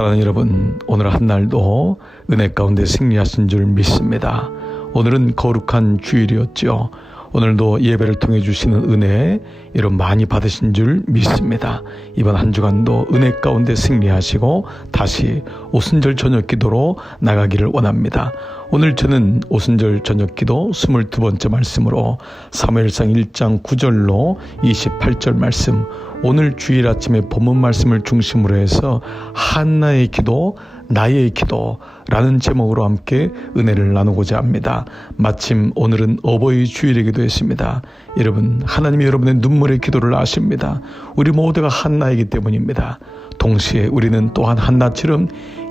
사랑하는 여러분, 오늘 한날도 은혜 가운데 승리하신 줄 믿습니다. 오늘은 거룩한 주일이었죠. 오늘도 예배를 통해 주시는 은혜 여러분 많이 받으신 줄 믿습니다. 이번 한 주간도 은혜 가운데 승리하시고 다시 오순절 저녁 기도로 나가기를 원합니다. 오늘 저는 오순절 저녁 기도 22번째 말씀으로 사무엘상 1장 9절로 28절 말씀, 오늘 주일 아침에 본문 말씀을 중심으로 해서 한나의 기도, 나의 기도라는 제목으로 함께 은혜를 나누고자 합니다. 마침 오늘은 어버이 주일이기도 했습니다. 여러분, 하나님이 여러분의 눈물의 기도를 아십니다. 우리 모두가 한나이기 때문입니다. 동시에 우리는 또한 한나처럼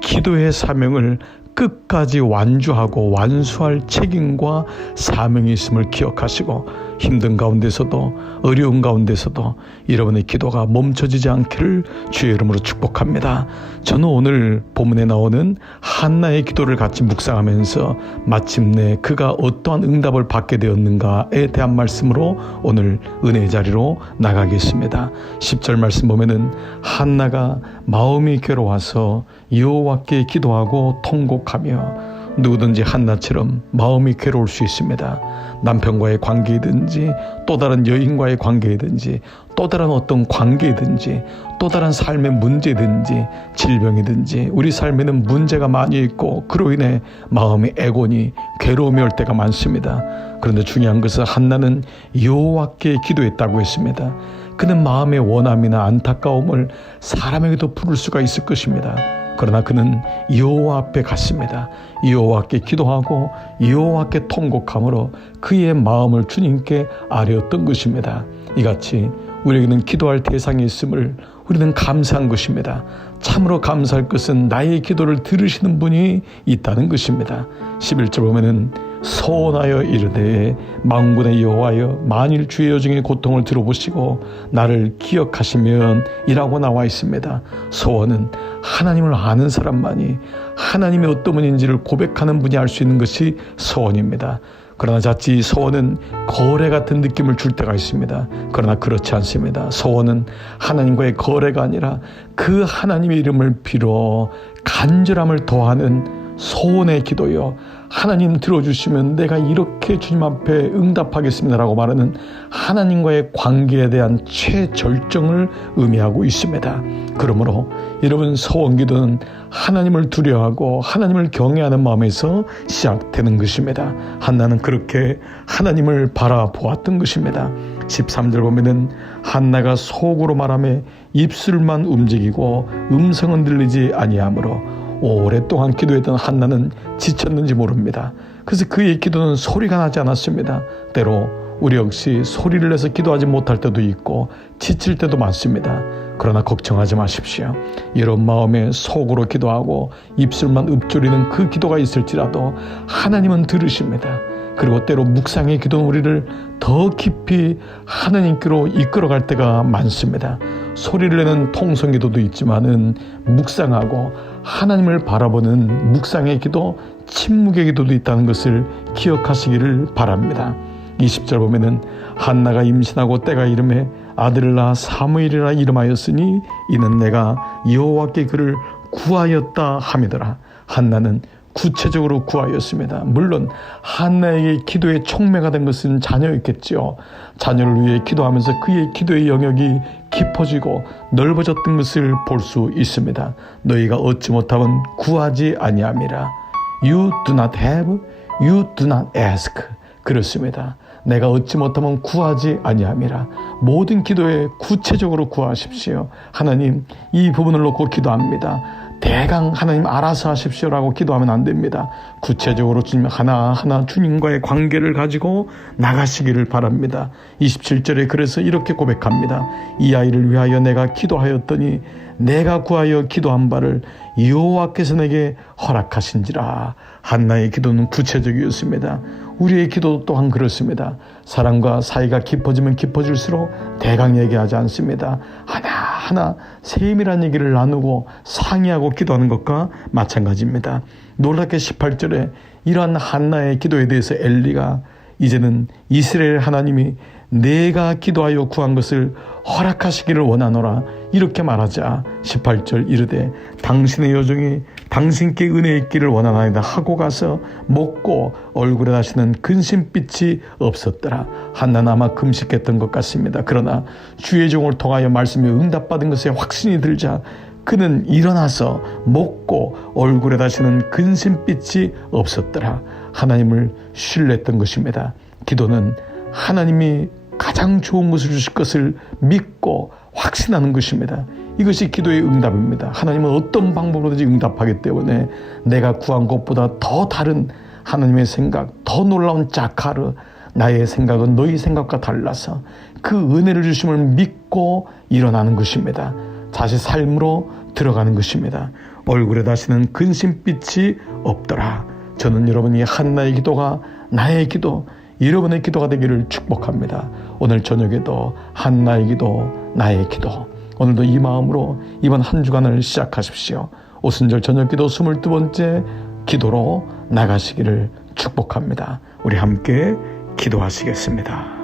기도의 사명을 끝까지 완주하고 완수할 책임과 사명이 있음을 기억하시고, 힘든 가운데서도 어려운 가운데서도 여러분의 기도가 멈춰지지 않기를 주의 이름으로 축복합니다. 저는 오늘 본문에 나오는 한나의 기도를 같이 묵상하면서 마침내 그가 어떠한 응답을 받게 되었는가에 대한 말씀으로 오늘 은혜의 자리로 나가겠습니다. 10절 말씀 보면은 한나가 마음이 괴로워서 여호와께 기도하고 통곡하며, 누구든지 한나처럼 마음이 괴로울 수 있습니다. 남편과의 관계이든지 또 다른 여인과의 관계이든지 또 다른 어떤 관계이든지 또 다른 삶의 문제든지 질병이든지 우리 삶에는 문제가 많이 있고 그로 인해 마음의 애곤이 괴로움이 올 때가 많습니다. 그런데 중요한 것은 한나는 여호와께 기도했다고 했습니다. 그는 마음의 원함이나 안타까움을 사람에게도 부를 수가 있을 것입니다. 그러나 그는 여호와 앞에 갔습니다. 여호와께 기도하고 여호와께 통곡함으로 그의 마음을 주님께 아뢰었던 것입니다. 이같이 우리에게는 기도할 대상이 있음을 우리는 감사한 것입니다. 참으로 감사할 것은 나의 기도를 들으시는 분이 있다는 것입니다. 11절 보면은 소원하여 이르되 만군의 여호와여, 만일 주의 여종의 고통을 들어보시고 나를 기억하시면 이라고 나와 있습니다. 소원은 하나님을 아는 사람만이 하나님의 어떤 분인지를 고백하는 분이 알 수 있는 것이 소원입니다. 그러나 자칫 소원은 거래 같은 느낌을 줄 때가 있습니다. 그러나 그렇지 않습니다. 소원은 하나님과의 거래가 아니라 그 하나님의 이름을 빌어 간절함을 더하는 소원의 기도요, 하나님 들어주시면 내가 이렇게 주님 앞에 응답하겠습니다라고 말하는 하나님과의 관계에 대한 최절정을 의미하고 있습니다. 그러므로 여러분, 소원기도는 하나님을 두려워하고 하나님을 경외하는 마음에서 시작되는 것입니다. 한나는 그렇게 하나님을 바라보았던 것입니다. 13절 보면은 한나가 속으로 말하며 입술만 움직이고 음성은 들리지 아니하므로, 오랫동안 기도했던 한나는 지쳤는지 모릅니다. 그래서 그의 기도는 소리가 나지 않았습니다. 때로 우리 역시 소리를 내서 기도하지 못할 때도 있고 지칠 때도 많습니다. 그러나 걱정하지 마십시오. 여러분 마음에 속으로 기도하고 입술만 읊조리는 그 기도가 있을지라도 하나님은 들으십니다. 그리고 때로 묵상의 기도는 우리를 더 깊이 하나님께로 이끌어갈 때가 많습니다. 소리를 내는 통성기도도 있지만은 묵상하고 하나님을 바라보는 묵상의 기도, 침묵의 기도도 있다는 것을 기억하시기를 바랍니다. 20절 보면은 한나가 임신하고 때가 이름에 아들을 낳아 사무엘이라 이름하였으니 이는 내가 여호와께 그를 구하였다 함이더라. 한나는 구체적으로 구하였습니다. 물론 한나에게 기도의 촉매가 된 것은 자녀였겠죠. 자녀를 위해 기도하면서 그의 기도의 영역이 깊어지고 넓어졌던 것을 볼 수 있습니다. 너희가 얻지 못하면 구하지 아니함이라. You do not have, you do not ask. 그렇습니다. 내가 얻지 못하면 구하지 아니함이라. 모든 기도에 구체적으로 구하십시오. 하나님, 이 부분을 놓고 기도합니다. 대강 하나님 알아서 하십시오라고 기도하면 안 됩니다. 구체적으로 주님 하나하나 주님과의 관계를 가지고 나가시기를 바랍니다. 27절에 그래서 이렇게 고백합니다. 이 아이를 위하여 내가 기도하였더니 내가 구하여 기도한 바를 여호와께서 내게 허락하신지라. 한나의 기도는 구체적이었습니다. 우리의 기도도 또한 그렇습니다. 사랑과 사이가 깊어지면 깊어질수록 대강 얘기하지 않습니다. 하나하나 세밀한 얘기를 나누고 상의하고 기도하는 것과 마찬가지입니다. 놀랍게 18절에 이러한 한나의 기도에 대해서 엘리가 이제는 이스라엘 하나님이 내가 기도하여 구한 것을 허락하시기를 원하노라, 이렇게 말하자 18절 이르되 당신의 여종이 당신께 은혜 있기를 원하나이다 하고 가서 먹고 얼굴에 다시는 근심빛이 없었더라. 한나는 아마 금식했던 것 같습니다. 그러나 주의 종을 통하여 말씀이 응답받은 것에 확신이 들자 그는 일어나서 먹고 얼굴에 다시는 근심빛이 없었더라. 하나님을 신뢰했던 것입니다. 기도는 하나님이 가장 좋은 것을 주실 것을 믿고 확신하는 것입니다. 이것이 기도의 응답입니다. 하나님은 어떤 방법으로든지 응답하기 때문에 내가 구한 것보다 더 다른 하나님의 생각, 더 놀라운 자카르, 나의 생각은 너희 생각과 달라서 그 은혜를 주심을 믿고 일어나는 것입니다. 다시 삶으로 들어가는 것입니다. 얼굴에 다시는 근심빛이 없더라. 저는 여러분이 한나의 기도가 나의 기도, 여러분의 기도가 되기를 축복합니다. 오늘 저녁에도 한나의 기도, 나의 기도, 오늘도 이 마음으로 이번 한 주간을 시작하십시오. 오순절 저녁 기도 22번째 기도로 나가시기를 축복합니다. 우리 함께 기도하시겠습니다.